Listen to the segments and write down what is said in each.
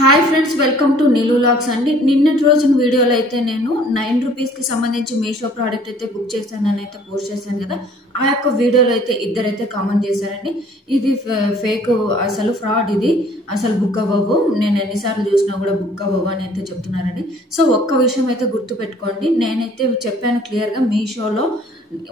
Hi friends, welcome to Neelu vlogs అండి. నిన్నటి రోజున వీడియోలో అయితే నేను 9 రూపీస్కి సంబంధించి మీషో ప్రోడక్ట్ అయితే బుక్ చేశానని అయితే పోస్ట్ చేశాను కదా. ఆ యొక్క వీడియోలో అయితే ఇద్దరైతే కామెంట్ చేశారండి, ఇది ఫేక్, అసలు ఫ్రాడ్, ఇది అసలు బుక్ అవ్వవు, నేను ఎన్నిసార్లు చూసినా కూడా బుక్ అవ్వవు అని అయితే చెప్తున్నారండి. సో ఒక్క విషయం అయితే గుర్తు పెట్టుకోండి, నేనైతే చెప్పాను క్లియర్గా, మీషోలో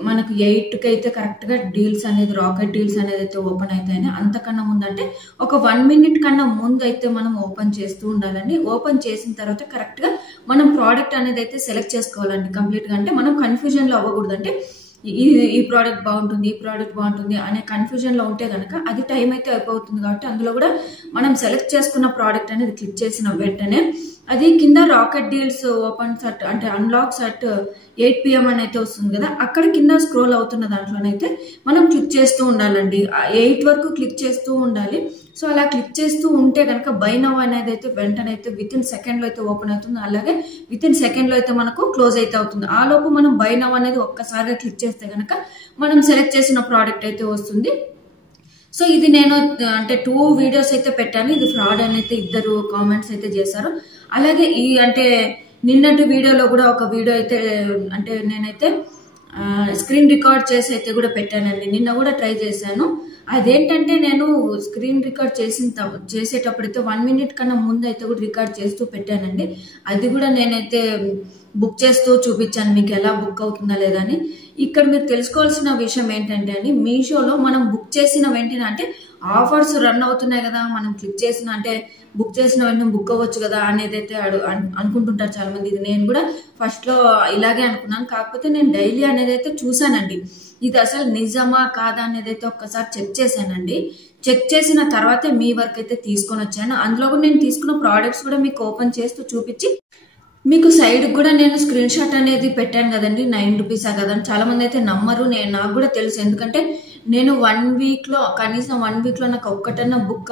మనకు 8కి అయితే కరెక్ట్గా డీల్స్ అనేది, రాకెట్ డీల్స్ అనేది అయితే ఓపెన్ అవుతాయని. అంతకన్నా ముందు అంటే ఒక 1 మినిట్ కన్నా ముందు అయితే మనం ఓపెన్ చేస్తూ ఉండాలండి. ఓపెన్ చేసిన తర్వాత కరెక్ట్గా మనం ప్రోడక్ట్ అనేది అయితే సెలెక్ట్ చేసుకోవాలండి కంప్లీట్గా. అంటే మనం కన్ఫ్యూజన్లో అవ్వకూడదు. అంటే ఈ ప్రోడక్ట్ బాగుంటుంది, ఈ ప్రోడక్ట్ బాగుంటుంది అనే కన్ఫ్యూజన్లో ఉంటే కనుక అది టైం అయితే అయిపోతుంది. కాబట్టి అందులో కూడా మనం సెలెక్ట్ చేసుకున్న ప్రోడక్ట్ అనేది క్లిక్ చేసిన వెంటనే అది కింద రాకెట్ డీల్స్ ఓపెన్స్ అట్, అంటే అన్లాక్స్ అట్ 8 PM అని అయితే వస్తుంది కదా, అక్కడ కింద స్క్రోల్ అవుతున్న దాంట్లోనైతే మనం క్లిక్ చేస్తూ ఉండాలండి. 8 వరకు క్లిక్ చేస్తూ ఉండాలి. సో అలా క్లిక్ చేస్తూ ఉంటే కనుక బై నౌ అనేది అయితే వెంటనే అయితే వితిన్ సెకండ్లో అయితే ఓపెన్ అవుతుంది. అలాగే వితిన్ సెకండ్లో అయితే మనకు క్లోజ్ అయితే అవుతుంది. ఆ లోపు మనం బై నౌ అనేది ఒక్కసారిగా క్లిక్ చేస్తే కనుక మనం సెలెక్ట్ చేసిన ప్రోడక్ట్ అయితే వస్తుంది. సో ఇది నేను అంటే 2 వీడియోస్ అయితే పెట్టాను. ఇది ఫ్రాడ్ అని అయితే ఇద్దరు కామెంట్స్ అయితే చేశారు. అలాగే అంటే నిన్నటి వీడియోలో కూడా ఒక వీడియో అయితే, అంటే నేనైతే స్క్రీన్ రికార్డ్ చేసి అయితే కూడా పెట్టానండి. నిన్న కూడా ట్రై చేశాను. అదేంటంటే నేను స్క్రీన్ రికార్డ్ చేసేటప్పుడైతే 1 మినిట్ కన్నా ముందు అయితే కూడా రికార్డ్ చేస్తూ పెట్టానండి. అది కూడా నేనైతే బుక్ చేస్తూ చూపించాను మీకు ఎలా బుక్ అవుతుందా లేదా అని. ఇక్కడ మీరు తెలుసుకోవాల్సిన విషయం ఏంటంటే అండి, మీషోలో మనం బుక్ చేసిన వెంటనే, అంటే ఆఫర్స్ రన్ అవుతున్నాయి కదా, మనం క్లిక్ చేసిన, అంటే బుక్ చేసిన వెంటనే బుక్ అవ్వచ్చు కదా అనేది అయితే అనుకుంటుంటారు చాలా మంది. ఇది నేను కూడా ఫస్ట్లో ఇలాగే అనుకున్నాను. కాకపోతే నేను డైలీ అనేది అయితే చూసానండి, ఇది అసలు నిజమా కాదా అనేది అయితే ఒక్కసారి చెక్ చేశానండి. చెక్ చేసిన తర్వాతే మీ వరకు అయితే తీసుకొని వచ్చాను. అందులో కూడా నేను తీసుకున్న ప్రోడక్ట్స్ కూడా మీకు ఓపెన్ చేస్తూ చూపించి మీకు సైడ్ కూడా నేను స్క్రీన్ షాట్ అనేది పెట్టాను కదండి. 9 రూపీసా కదా అని చాలా మంది అయితే నమ్మరు. నాకు కూడా తెలుసు, ఎందుకంటే నేను 1 వీక్లో, కనీసం 1 వీక్లో నాకు ఒక్కటన్నా బుక్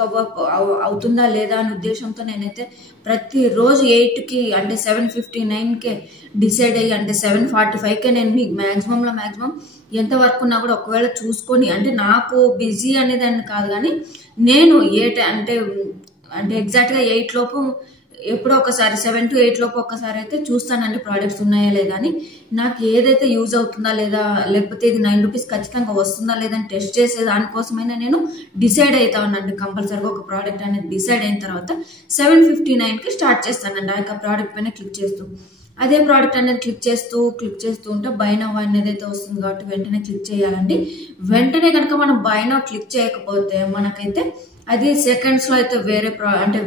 అవుతుందా లేదా అనే ఉద్దేశంతో నేనైతే ప్రతిరోజు 8కి, అంటే 7:59కే డిసైడ్ అయ్యి, అంటే 7:45కే నేను మీకు మ్యాక్సిమం ఎంత వర్క్ ఉన్నా కూడా ఒకవేళ చూసుకొని, అంటే నాకు బిజీ అనేది అని కాదు కానీ నేను అంటే ఎగ్జాక్ట్గా 8 లోపు ఎప్పుడో ఒకసారి 7 to 8 లోపు ఒక్కసారి అయితే చూస్తానండి ప్రోడక్ట్స్ ఉన్నాయా లేదా అని. నాకు ఏదైతే యూజ్ అవుతుందా లేదా, లేకపోతే ఇది 9 రూపీస్ ఖచ్చితంగా వస్తుందా లేదా అని టెస్ట్ చేసే దానికోసమైనా నేను డిసైడ్ అవుతానండి. కంపల్సరీగా ఒక ప్రోడక్ట్ అనేది డిసైడ్ అయిన తర్వాత 7:59కి స్టార్ట్ చేస్తానండి ఆ యొక్క ప్రోడక్ట్ పైన క్లిక్ చేస్తూ. అదే ప్రోడక్ట్ అనేది క్లిక్ చేస్తూ ఉంటే బై నౌ అనేది అయితే వస్తుంది. కాబట్టి వెంటనే క్లిక్ చేయాలండి. వెంటనే కనుక మనం బై నౌ క్లిక్ చేయకపోతే మనకైతే అది సెకండ్స్లో అయితే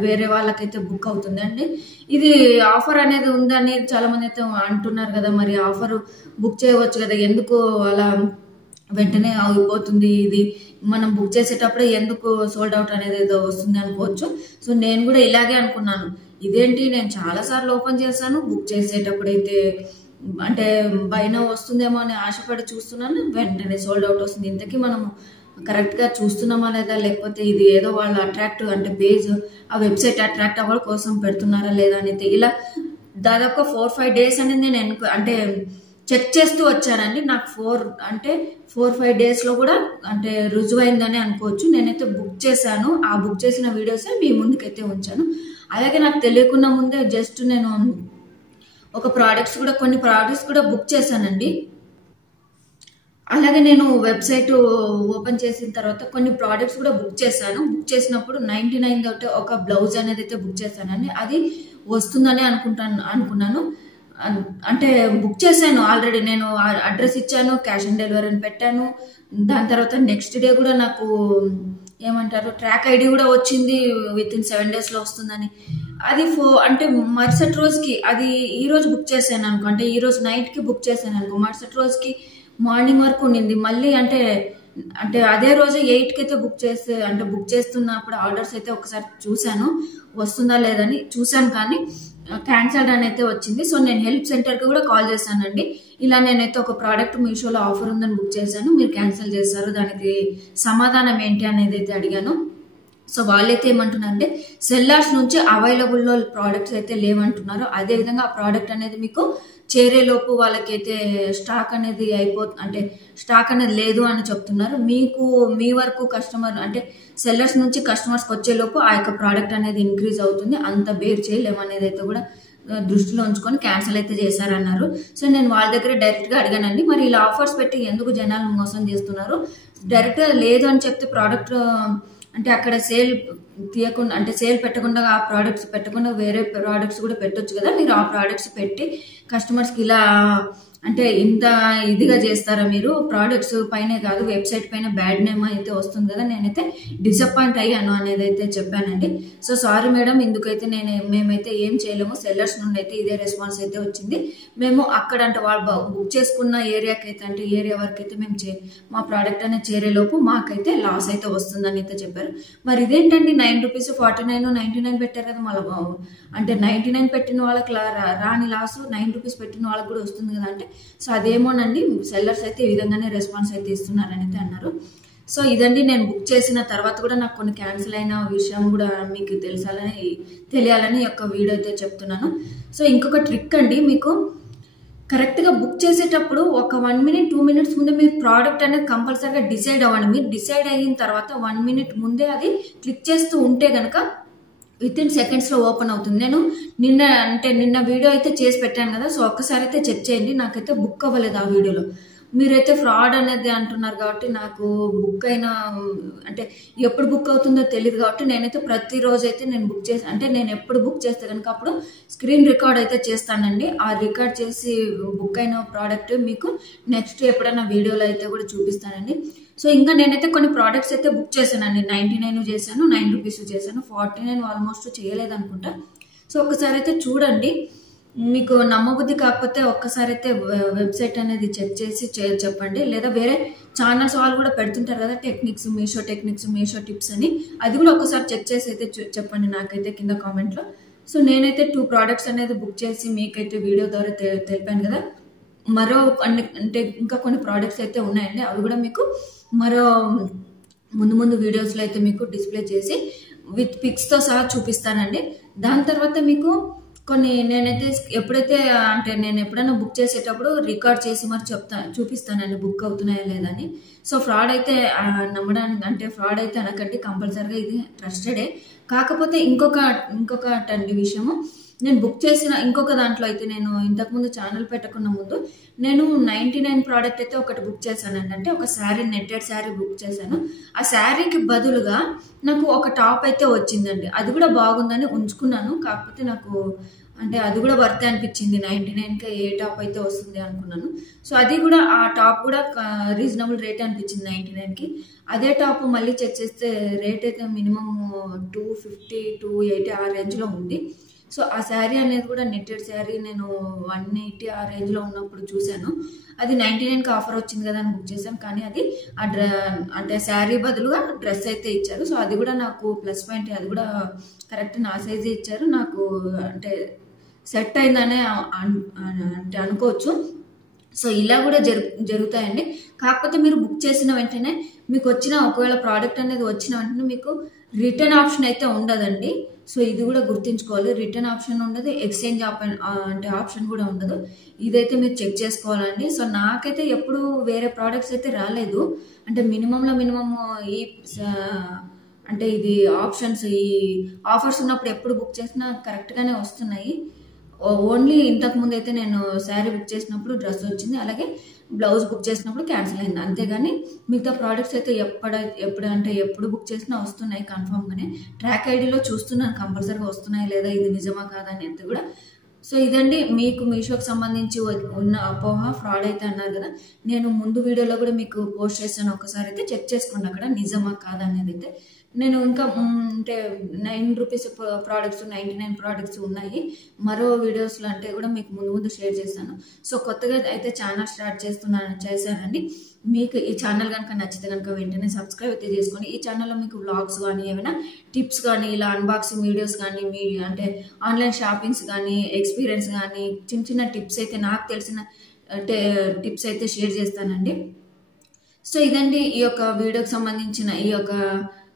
వేరే వాళ్ళకైతే బుక్ అవుతుంది అండి. ఇది ఆఫర్ అనేది ఉందని చాలా మంది అయితే అంటున్నారు కదా, మరి ఆఫర్ బుక్ చేయవచ్చు కదా, ఎందుకు అలా వెంటనే అయిపోతుంది, ఇది మనం బుక్ చేసేటప్పుడే ఎందుకు సోల్డ్ అవుట్ అనేది ఏదో వస్తుంది అనుకోవచ్చు. సో నేను కూడా ఇలాగే అనుకున్నాను, ఇదేంటి నేను చాలాసార్లు ఓపెన్ చేశాను, బుక్ చేసేటప్పుడైతే అంటే బై నౌ వస్తుందేమో అని ఆశపడి చూస్తున్నాను, వెంటనే సోల్డ్ అవుట్ వస్తుంది. ఇంతకీ మనం కరెక్ట్గా చూస్తున్నామా లేదా, లేకపోతే ఇది ఏదో వాళ్ళ అంటే పేజ్, ఆ వెబ్సైట్ అట్రాక్ట్ అవ్వడం కోసం పెడుతున్నారా లేదా అనేది ఇలా దాదాపు 4-5 డేస్ అనేది నేను అంటే చెక్ చేస్తూ వచ్చానండి. నాకు 4-5 డేస్లో కూడా అంటే రుజువైందని అనుకోవచ్చు. నేనైతే బుక్ చేశాను. ఆ బుక్ చేసిన వీడియోసే మీ ముందుకైతే ఉంచాను. అలాగే నాకు తెలియకుండా ముందే జస్ట్ నేను కొన్ని ప్రోడక్ట్స్ కూడా బుక్ చేశానండి. అలాగే నేను వెబ్సైట్ ఓపెన్ చేసిన తర్వాత కొన్ని ప్రోడక్ట్స్ కూడా బుక్ చేశాను. బుక్ చేసినప్పుడు 99 తోటి ఒక బ్లౌజ్ అనేది అయితే బుక్ చేశానండి. అది వస్తుందని అనుకున్నాను. అంటే బుక్ చేశాను ఆల్రెడీ, నేను అడ్రస్ ఇచ్చాను, క్యాష్ ఆన్ డెలివరీ అని పెట్టాను. దాని తర్వాత నెక్స్ట్ డే కూడా నాకు ట్రాక్ ఐడి కూడా వచ్చింది, వితిన్ 7 డేస్లో వస్తుందని. అది అంటే మరుసటి రోజుకి, అది ఈ రోజు బుక్ చేశాను అనుకో, అంటే ఈ రోజు నైట్కి బుక్ చేశాను అనుకో, మరుసటి రోజుకి మార్నింగ్ వరకు ఉండింది. మళ్ళీ అంటే అదే రోజు 8కి అయితే బుక్ చేస్తున్నప్పుడు ఆర్డర్స్ అయితే ఒకసారి చూశాను వస్తుందా లేదని చూశాను, కానీ క్యాన్సల్డ్ అని అయితే వచ్చింది. సో నేను హెల్ప్ సెంటర్కి కూడా కాల్ చేశానండి. ఇలా నేనైతే ఒక ప్రోడక్ట్ మీషోలో ఆఫర్ ఉందని బుక్ చేశాను, మీరు క్యాన్సిల్ చేశారు, దానికి సమాధానం ఏంటి అనేది అయితే అడిగాను. సో వాళ్ళైతే ఏమంటున్నారంటే సెల్లర్స్ నుంచి అవైలబుల్లో ప్రోడక్ట్స్ అయితే లేవంటున్నారు. అదేవిధంగా ఆ ప్రోడక్ట్ అనేది మీకు చేరేలోపు వాళ్ళకైతే స్టాక్ అనేది అంటే స్టాక్ అనేది లేదు అని చెప్తున్నారు. మీకు మీ వరకు కస్టమర్ అంటే సెల్లర్స్ నుంచి కస్టమర్స్కి వచ్చేలోపు ఆ యొక్క ప్రోడక్ట్ అనేది ఇంక్రీజ్ అవుతుంది. అంత బేర్ చేయలేము అనేది అయితే కూడా దృష్టిలో ఉంచుకొని క్యాన్సిల్ అయితే చేశారన్నారు. సో నేను వాళ్ళ దగ్గర డైరెక్ట్గా అడిగానండి, మరి ఇలా ఆఫర్స్ పెట్టి ఎందుకు జనాలను మోసం చేస్తున్నారు? డైరెక్ట్గా లేదు అని చెప్తే ప్రోడక్ట్ అంటే అక్కడ సేల్ తీయకుండా అంటే సేల్ పెట్టకుండా ఆ ప్రోడక్ట్స్ పెట్టకుండా వేరే ప్రోడక్ట్స్ కూడా పెట్టొచ్చు కదా, మీరు ఆ ప్రోడక్ట్స్ పెట్టి కస్టమర్స్కి ఇలా అంటే ఇంత ఇదిగా చేస్తారా మీరు? ప్రోడక్ట్స్ పైనే కాదు వెబ్సైట్ పైన బ్యాడ్ నేమ్ అయితే వస్తుంది కదా, నేనైతే డిసప్పాయింట్ అయ్యాను అనేది అయితే చెప్పానండి. సో సారీ మేడం, ఇందుకైతే మేమైతే ఏం చేయలేము, సెల్లర్స్ నుండి అయితే ఇదే రెస్పాన్స్ అయితే వచ్చింది. మేము అక్కడ అంటే వాళ్ళు బుక్ చేసుకున్న ఏరియాకి అయితే అంటే ఏరియా వరకు అయితే మేము మా ప్రోడక్ట్ అనేది చేరేలోపు మాకైతే లాస్ అయితే వస్తుందని అయితే చెప్పారు. మరి ఇదేంటండి 9 రూపీస్ 49, 99 పెట్టారు కదా, మళ్ళీ అంటే 99 పెట్టిన వాళ్ళకి రాని లాస్ 9 రూపీస్ పెట్టిన వాళ్ళకి కూడా వస్తుంది కదా అంటే, సో అదేమోనండి సెల్లర్స్ అయితే ఈ విధంగానే రెస్పాన్స్ అయితే ఇస్తున్నారని అయితే అన్నారు. సో ఇదండి, నేను బుక్ చేసిన తర్వాత కూడా నాకు కొన్ని క్యాన్సిల్ అయిన విషయం కూడా మీకు తెలియాలని యొక్క వీడియో అయితే చెప్తున్నాను. సో ఇంకొక ట్రిక్ అండి, మీకు కరెక్ట్గా బుక్ చేసేటప్పుడు ఒక 1 minute 2 minutes ముందే మీరు ప్రోడక్ట్ అనేది కంపల్సరీగా డిసైడ్ అవ్వండి. మీరు డిసైడ్ అయిన తర్వాత 1 minute ముందే అది క్లిక్ చేస్తూ ఉంటే కనుక వితిన్ సెకండ్స్లో ఓపెన్ అవుతుంది. నేను నిన్న వీడియో అయితే చేసి పెట్టాను కదా, సో ఒక్కసారి అయితే చెక్ చేయండి. నాకైతే బుక్ అవ్వలేదు ఆ వీడియోలో. మీరైతే ఫ్రాడ్ అనేది అంటున్నారు కాబట్టి నాకు బుక్ అయినా అంటే ఎప్పుడు బుక్ అవుతుందో తెలియదు కాబట్టి నేనైతే ప్రతిరోజు అయితే నేను బుక్ చేసి అంటే నేను ఎప్పుడు బుక్ చేస్తే కనుక అప్పుడు స్క్రీన్ రికార్డ్ అయితే చేస్తానండి. ఆ రికార్డ్ చేసి బుక్ అయిన ప్రోడక్ట్ మీకు నెక్స్ట్ ఎప్పుడైనా వీడియోలో అయితే కూడా చూపిస్తానండి. సో ఇంకా నేనైతే కొన్ని ప్రోడక్ట్స్ అయితే బుక్ చేశానండి. 99 చేశాను, 9 రూపీస్ చేశాను, 49 ఆల్మోస్ట్ చేయలేదు అనుకుంటా. సో ఒక్కసారి అయితే చూడండి, మీకు నమ్మబుద్ధి కాకపోతే ఒక్కసారి అయితే వెబ్సైట్ అనేది చెక్ చేసి చెప్పండి. లేదా వేరే ఛానల్స్ వాళ్ళు కూడా పెడుతుంటారు కదా, techniques, Meesho techniques, Meesho tips అని, అది కూడా ఒకసారి చెక్ చేసి అయితే చెప్పండి నాకైతే కింద కామెంట్లో. సో నేనైతే 2 ప్రోడక్ట్స్ అనేది బుక్ చేసి మీకైతే వీడియో ద్వారా తెలిపాను కదా. మరో అంటే ఇంకా కొన్ని ప్రోడక్ట్స్ అయితే ఉన్నాయండి, అవి కూడా మీకు మరో ముందు వీడియోస్లో అయితే మీకు డిస్ప్లే చేసి విత్ పిక్స్తో సహా చూపిస్తానండి. దాని తర్వాత మీకు కొన్ని నేనైతే ఎప్పుడైతే అంటే నేను ఎప్పుడైనా బుక్ చేసేటప్పుడు రికార్డ్ చేసి మరి చూపిస్తానండి బుక్ అవుతున్నాయా లేదని. సో ఫ్రాడ్ అయితే నమ్మడానికి అంటే ఫ్రాడ్ అయితే అనకండి, కంపల్సరీగా ఇది ట్రస్టెడే. కాకపోతే ఇంకొకటండి విషయము, నేను బుక్ చేసిన ఇంకొక దాంట్లో అయితే నేను ఇంతకుముందు ఛానల్ పెట్టకున్న ముందు నేను 99 ప్రోడక్ట్ అయితే ఒకటి బుక్ చేశానండి. అంటే ఒక శారీ, నెట్టెడ్ శారీ బుక్ చేశాను. ఆ శారీకి బదులుగా నాకు ఒక టాప్ అయితే వచ్చిందండి. అది కూడా బాగుందని ఉంచుకున్నాను. కాకపోతే నాకు అంటే అది కూడా వర్త్ అనిపించింది. 99కి ఏ టాప్ అయితే వస్తుంది అనుకున్నాను. సో అది కూడా ఆ టాప్ కూడా రీజనబుల్ రేట్ అనిపించింది 99కి. అదే టాప్ మళ్ళీ చెక్ చేస్తే రేట్ అయితే మినిమం 250 280 ఆ రేంజ్లో ఉంది. సో ఆ శారీ అనేది కూడా నెట్టెడ్ శారీ నేను 180 ఆ రేంజ్లో ఉన్నప్పుడు చూశాను. అది 99కి ఆఫర్ వచ్చింది కదా అని బుక్ చేశాను. కానీ అది అంటే శారీ బదులుగా డ్రెస్ అయితే ఇచ్చారు. సో అది కూడా నాకు ప్లస్ పాయింట్, అది కూడా కరెక్ట్ నా సైజే ఇచ్చారు. నాకు అంటే సెట్ అయిందనే అంటే అనుకోవచ్చు. సో ఇలా కూడా జరుగుతాయండి. కాకపోతే మీరు బుక్ చేసిన వెంటనే మీకు ఒకవేళ ప్రోడక్ట్ అనేది వచ్చిన వెంటనే మీకు రిటర్న్ ఆప్షన్ అయితే ఉండదండి. సో ఇది కూడా గుర్తుంచుకోవాలి, రిటర్న్ ఆప్షన్ ఉండదు, ఎక్స్చేంజ్ అంటే ఆప్షన్ కూడా ఉండదు. ఇదైతే మీరు చెక్ చేసుకోవాలండి. సో నాకైతే ఎప్పుడు వేరే ప్రోడక్ట్స్ అయితే రాలేదు. అంటే మినిమంలో మినిమం ఈ అంటే ఇది ఆప్షన్స్ ఈ ఆఫర్స్ ఉన్నప్పుడు ఎప్పుడు బుక్ చేసినా కరెక్ట్గానే వస్తున్నాయి. ఓన్లీ ఇంతకుముందు అయితే నేను శారీ బుక్ చేసినప్పుడు డ్రెస్ వచ్చింది, అలాగే బ్లౌజ్ బుక్ చేసినప్పుడు క్యాన్సిల్ అయింది. అంతేగాని మిగతా ప్రోడక్ట్స్ అయితే ఎప్పుడు బుక్ చేసినా వస్తున్నాయి కన్ఫర్మ్గానే. ట్రాక్ ఐడిలో చూస్తున్నాను కంపల్సరీగా వస్తున్నాయి లేదా, ఇది నిజమా కాదా అనేది కూడా. సో ఇదండి మీకు మీషోకి సంబంధించి ఉన్న అపోహ, ఫ్రాడ్ అయితే అన్నారు కదా. నేను ముందు వీడియోలో కూడా మీకు పోస్ట్ చేశాను, ఒకసారి అయితే చెక్ చేసుకోండి అక్కడ నిజమా కాదా అనేది. అయితే నేను ఇంకా అంటే 9 రూపీస్ ప్రోడక్ట్స్ 99 ప్రోడక్ట్స్ ఉన్నాయి. మరో వీడియోస్లో అంటే కూడా మీకు ముందు షేర్ చేశాను. సో కొత్తగా అయితే ఛానల్ స్టార్ట్ చేశానండి. మీకు ఈ ఛానల్ కనుక నచ్చితే కనుక వెంటనే సబ్స్క్రైబ్ అయితే చేసుకోండి. ఈ ఛానల్లో మీకు వ్లాగ్స్ కానీ ఏమైనా టిప్స్ కానీ ఇలా అన్బాక్సింగ్ వీడియోస్ కానీ మీ అంటే ఆన్లైన్ షాపింగ్స్ కానీ ఎక్స్పీరియన్స్ కానీ చిన్న టిప్స్ అయితే నాకు తెలిసిన టిప్స్ అయితే షేర్ చేస్తానండి. సో ఇదండి ఈ యొక్క వీడియోకి సంబంధించిన ఈ యొక్క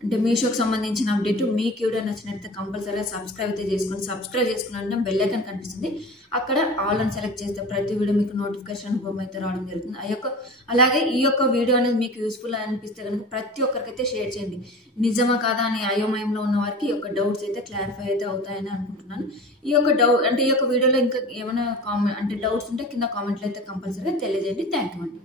అంటే మీషోకి సంబంధించిన అప్డేట్ మీకు వీడియో నచ్చినట్లయితే కంపల్సరీగా సబ్స్క్రైబ్ అయితే చేసుకోండి. సబ్స్క్రైబ్ చేసుకున్న బెల్ ఐకాన్ కనిపిస్తుంది, అక్కడ ఆల్ అని సెలెక్ట్ చేస్తే ప్రతి వీడియో మీకు నోటిఫికేషన్ రూపం అయితే రావడం జరుగుతుంది. అలాగే ఈ యొక్క వీడియో అనేది మీకు యూస్ఫుల్ అనిపిస్తే కనుక ప్రతి ఒక్కరికైతే షేర్ చేయండి. నిజమా కాదా అని అయోమయంలో ఉన్న వారికి ఈ యొక్క డౌట్స్ అయితే క్లారిఫై అయితే అవుతాయని అనుకుంటున్నాను. ఈ యొక్క వీడియోలో ఇంకా ఏమైనా డౌట్స్ ఉంటే కింద కామెంట్లో అయితే కంపల్సరీగా తెలియజేయండి. థ్యాంక్ యూ అండి.